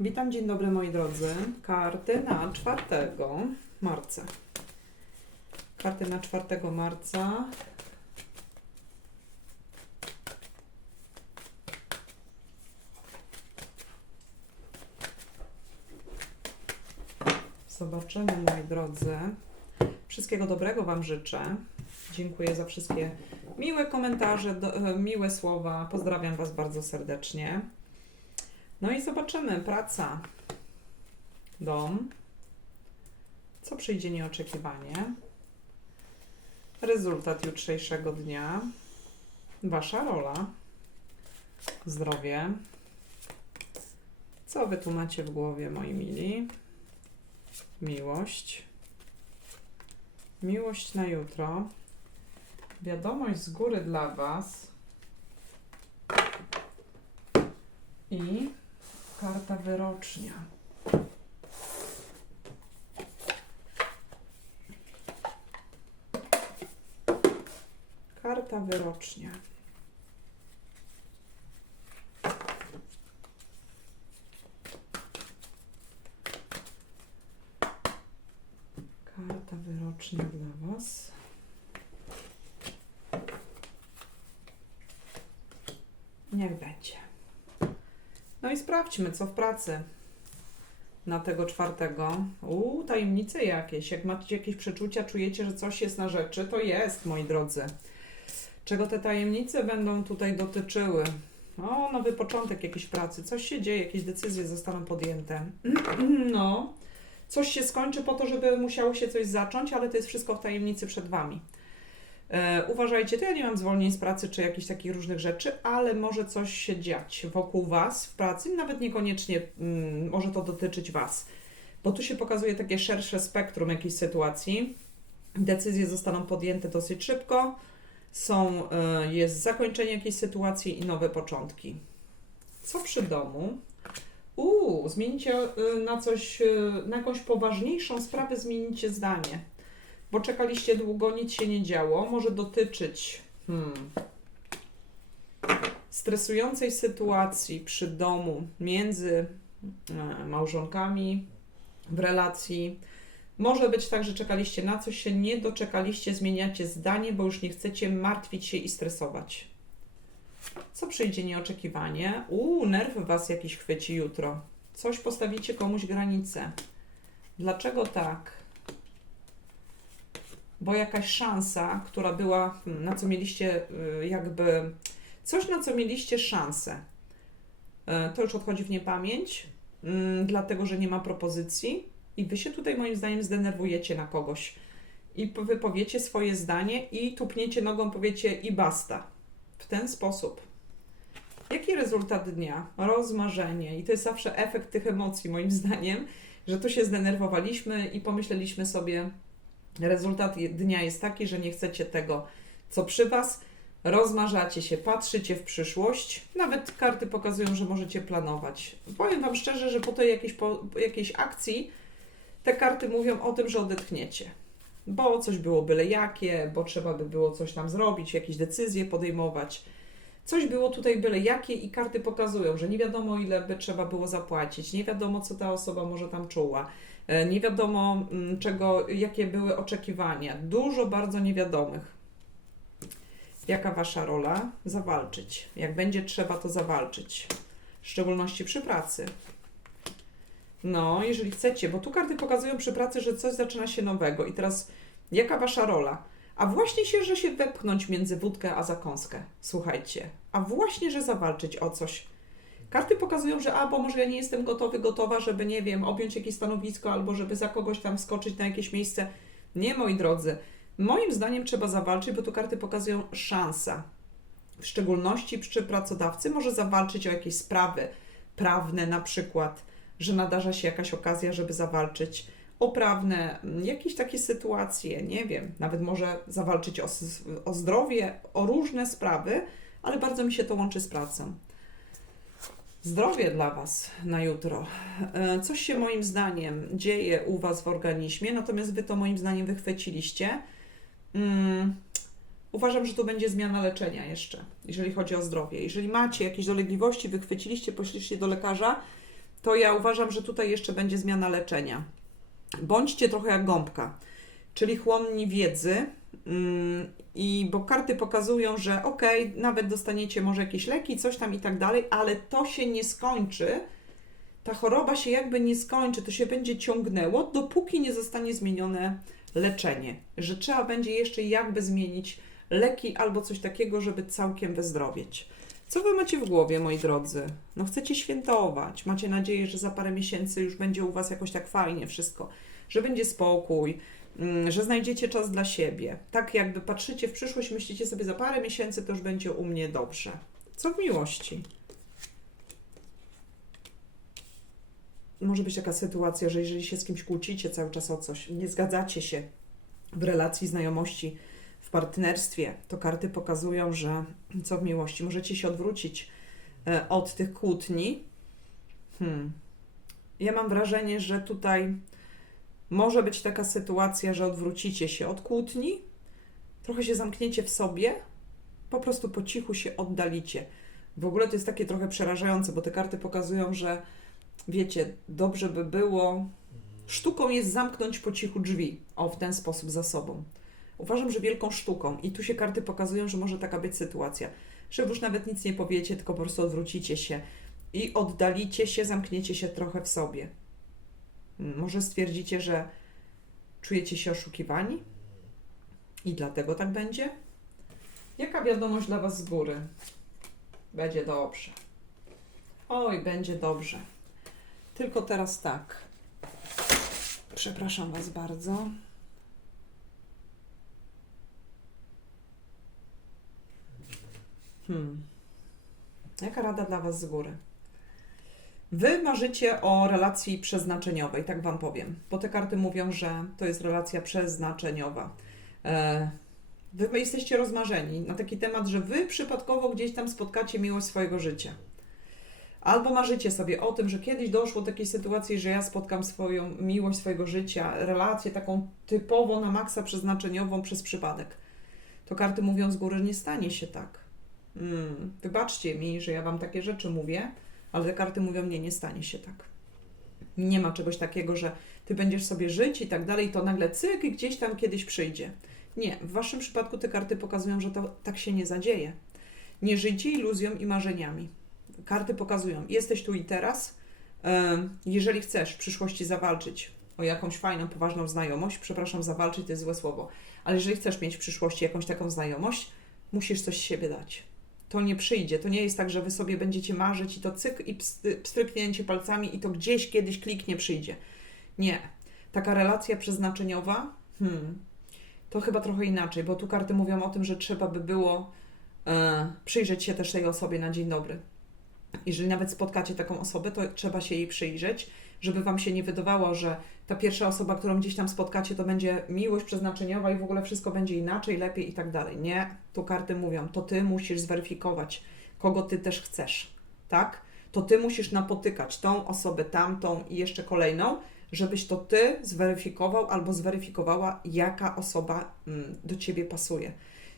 Witam, dzień dobry moi drodzy. Karty na 4 marca. Karty na 4 marca. Zobaczymy moi drodzy. Wszystkiego dobrego Wam życzę. Dziękuję za wszystkie miłe komentarze, do, e, miłe słowa. Pozdrawiam Was bardzo serdecznie. No i zobaczymy. Praca. Dom. Co przyjdzie nieoczekiwanie? Rezultat jutrzejszego dnia. Wasza rola. Zdrowie. Co wy tu macie w głowie, moi mili? Miłość. Miłość na jutro. Wiadomość z góry dla Was. I karta wyrocznia. Karta wyrocznia. Karta wyrocznia dla Was. Niech będzie. No i sprawdźmy, co w pracy na tego czwartego. Uuu, tajemnice jakieś. Jak macie jakieś przeczucia, czujecie, że coś jest na rzeczy, to jest, moi drodzy. Czego te tajemnice będą tutaj dotyczyły? O, nowy początek jakiejś pracy. Coś się dzieje, jakieś decyzje zostaną podjęte. No, coś się skończy po to, żeby musiało się coś zacząć, ale to jest wszystko w tajemnicy przed Wami. E, uważajcie, to ja nie mam zwolnień z pracy czy jakichś takich różnych rzeczy, ale może coś się dziać wokół Was w pracy, nawet niekoniecznie mm, może to dotyczyć Was, bo tu się pokazuje takie szersze spektrum jakiejś sytuacji. Decyzje zostaną podjęte dosyć szybko, są, e, jest zakończenie jakiejś sytuacji i nowe początki. Co przy domu? Uuu, zmienicie e, na coś, na jakąś poważniejszą sprawę, zmienicie zdanie bo czekaliście długo, nic się nie działo, może dotyczyć hmm, stresującej sytuacji przy domu między e, małżonkami w relacji. Może być tak, że czekaliście na coś, się nie doczekaliście, zmieniacie zdanie, bo już nie chcecie martwić się i stresować. Co przyjdzie nieoczekiwanie? Uuu, nerw was jakiś chwyci jutro. Coś postawicie komuś granicę. Dlaczego tak? Bo jakaś szansa, która była, hmm, na co mieliście y, jakby coś, na co mieliście szansę, y, to już odchodzi w niepamięć, mm, dlatego że nie ma propozycji i wy się tutaj moim zdaniem zdenerwujecie na kogoś i wypowiecie swoje zdanie i tupniecie nogą, powiecie i basta. W ten sposób. Jaki rezultat dnia? Rozmarzenie. I to jest zawsze efekt tych emocji, moim zdaniem, że tu się zdenerwowaliśmy i pomyśleliśmy sobie, Rezultat dnia jest taki, że nie chcecie tego, co przy Was, rozmarzacie się, patrzycie w przyszłość. Nawet karty pokazują, że możecie planować. Powiem Wam szczerze, że po tej jakiejś, po jakiejś akcji te karty mówią o tym, że odetchniecie. Bo coś było byle jakie, bo trzeba by było coś tam zrobić, jakieś decyzje podejmować. Coś było tutaj byle jakie i karty pokazują, że nie wiadomo ile by trzeba było zapłacić, nie wiadomo co ta osoba może tam czuła nie wiadomo, mm, czego, jakie były oczekiwania. Dużo bardzo niewiadomych. Jaka wasza rola? Zawalczyć. Jak będzie trzeba, to zawalczyć. W szczególności przy pracy. No, jeżeli chcecie, bo tu karty pokazują przy pracy, że coś zaczyna się nowego. I teraz, jaka wasza rola? A właśnie się, że się wepchnąć między wódkę a zakąskę. Słuchajcie. A właśnie, że zawalczyć o coś Karty pokazują, że albo może ja nie jestem gotowy, gotowa, żeby, nie wiem, objąć jakieś stanowisko, albo żeby za kogoś tam skoczyć na jakieś miejsce. Nie, moi drodzy. Moim zdaniem trzeba zawalczyć, bo tu karty pokazują szansa. W szczególności przy pracodawcy może zawalczyć o jakieś sprawy prawne, na przykład, że nadarza się jakaś okazja, żeby zawalczyć o prawne, jakieś takie sytuacje, nie wiem, nawet może zawalczyć o, o zdrowie, o różne sprawy, ale bardzo mi się to łączy z pracą. Zdrowie dla Was na jutro. E, coś się moim zdaniem dzieje u Was w organizmie, natomiast Wy to moim zdaniem wychwyciliście. Hmm. Uważam, że tu będzie zmiana leczenia jeszcze, jeżeli chodzi o zdrowie. Jeżeli macie jakieś dolegliwości, wychwyciliście, poszliście do lekarza, to ja uważam, że tutaj jeszcze będzie zmiana leczenia. Bądźcie trochę jak gąbka, czyli chłonni wiedzy, mm, i bo karty pokazują, że okej, nawet dostaniecie może jakieś leki, coś tam i tak dalej, ale to się nie skończy. Ta choroba się jakby nie skończy, to się będzie ciągnęło, dopóki nie zostanie zmienione leczenie. Że trzeba będzie jeszcze jakby zmienić leki albo coś takiego, żeby całkiem wyzdrowieć. Co wy macie w głowie, moi drodzy? No chcecie świętować, macie nadzieję, że za parę miesięcy już będzie u was jakoś tak fajnie wszystko, że będzie spokój, że znajdziecie czas dla siebie. Tak jakby patrzycie w przyszłość, myślicie sobie za parę miesięcy to już będzie u mnie dobrze. Co w miłości? Może być taka sytuacja, że jeżeli się z kimś kłócicie cały czas o coś, nie zgadzacie się w relacji, znajomości, w partnerstwie, to karty pokazują, że co w miłości, możecie się odwrócić e, od tych kłótni. Hmm. Ja mam wrażenie, że tutaj może być taka sytuacja, że odwrócicie się od kłótni, trochę się zamkniecie w sobie, po prostu po cichu się oddalicie. W ogóle to jest takie trochę przerażające, bo te karty pokazują, że wiecie, dobrze by było. Sztuką jest zamknąć po cichu drzwi, o w ten sposób za sobą. Uważam, że wielką sztuką, i tu się karty pokazują, że może taka być sytuacja, że już nawet nic nie powiecie, tylko po prostu odwrócicie się i oddalicie się, zamkniecie się trochę w sobie. Może stwierdzicie, że czujecie się oszukiwani i dlatego tak będzie? Jaka wiadomość dla Was z góry? Będzie dobrze. Oj, będzie dobrze. Tylko teraz tak. Przepraszam Was bardzo. Hmm. Jaka rada dla Was z góry? Wy marzycie o relacji przeznaczeniowej, tak Wam powiem, bo te karty mówią, że to jest relacja przeznaczeniowa. E, wy jesteście rozmarzeni na taki temat, że Wy przypadkowo gdzieś tam spotkacie miłość swojego życia. Albo marzycie sobie o tym, że kiedyś doszło do takiej sytuacji, że ja spotkam swoją miłość swojego życia, relację taką typowo na maksa przeznaczeniową przez przypadek. To karty mówią z góry, nie stanie się tak. Hmm, wybaczcie mi, że ja Wam takie rzeczy mówię, ale te karty mówią, nie, nie stanie się tak. Nie ma czegoś takiego, że Ty będziesz sobie żyć i tak dalej, to nagle cyk i gdzieś tam kiedyś przyjdzie. Nie, w Waszym przypadku te karty pokazują, że to tak się nie zadzieje. Nie żyjcie iluzją i marzeniami. Karty pokazują, jesteś tu i teraz. Jeżeli chcesz w przyszłości zawalczyć o jakąś fajną, poważną znajomość, przepraszam, zawalczyć to jest złe słowo, ale jeżeli chcesz mieć w przyszłości jakąś taką znajomość, musisz coś z siebie dać to nie przyjdzie. To nie jest tak, że wy sobie będziecie marzyć i to cyk i pstryknięcie palcami i to gdzieś kiedyś kliknie przyjdzie. Nie. Taka relacja przeznaczeniowa, hmm, to chyba trochę inaczej, bo tu karty mówią o tym, że trzeba by było e, przyjrzeć się też tej osobie na dzień dobry. Jeżeli nawet spotkacie taką osobę, to trzeba się jej przyjrzeć, żeby Wam się nie wydawało, że ta pierwsza osoba, którą gdzieś tam spotkacie, to będzie miłość przeznaczeniowa i w ogóle wszystko będzie inaczej, lepiej i tak dalej. Nie, tu karty mówią, to Ty musisz zweryfikować, kogo Ty też chcesz, tak? To Ty musisz napotykać tą osobę, tamtą i jeszcze kolejną, żebyś to Ty zweryfikował albo zweryfikowała, jaka osoba mm, do Ciebie pasuje.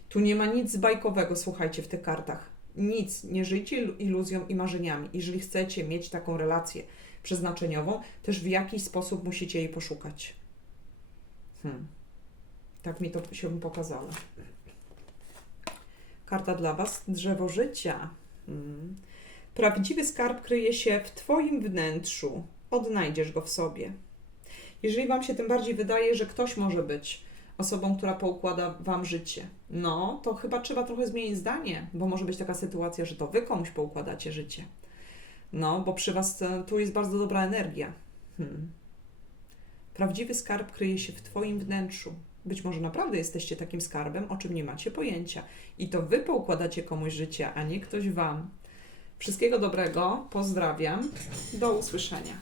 Tu nie ma nic bajkowego, słuchajcie, w tych kartach. Nic. Nie żyjcie iluzją i marzeniami. Jeżeli chcecie mieć taką relację, przeznaczeniową, też w jakiś sposób musicie jej poszukać. Hmm. Tak mi to się pokazało. Karta dla Was, drzewo życia. Hmm. Prawdziwy skarb kryje się w Twoim wnętrzu. Odnajdziesz go w sobie. Jeżeli Wam się tym bardziej wydaje, że ktoś może być osobą, która poukłada Wam życie, no to chyba trzeba trochę zmienić zdanie, bo może być taka sytuacja, że to Wy komuś poukładacie życie. No, bo przy Was e, tu jest bardzo dobra energia. Hmm. Prawdziwy skarb kryje się w Twoim wnętrzu. Być może naprawdę jesteście takim skarbem, o czym nie macie pojęcia. I to Wy poukładacie komuś życie, a nie ktoś Wam. Wszystkiego dobrego, pozdrawiam, do usłyszenia.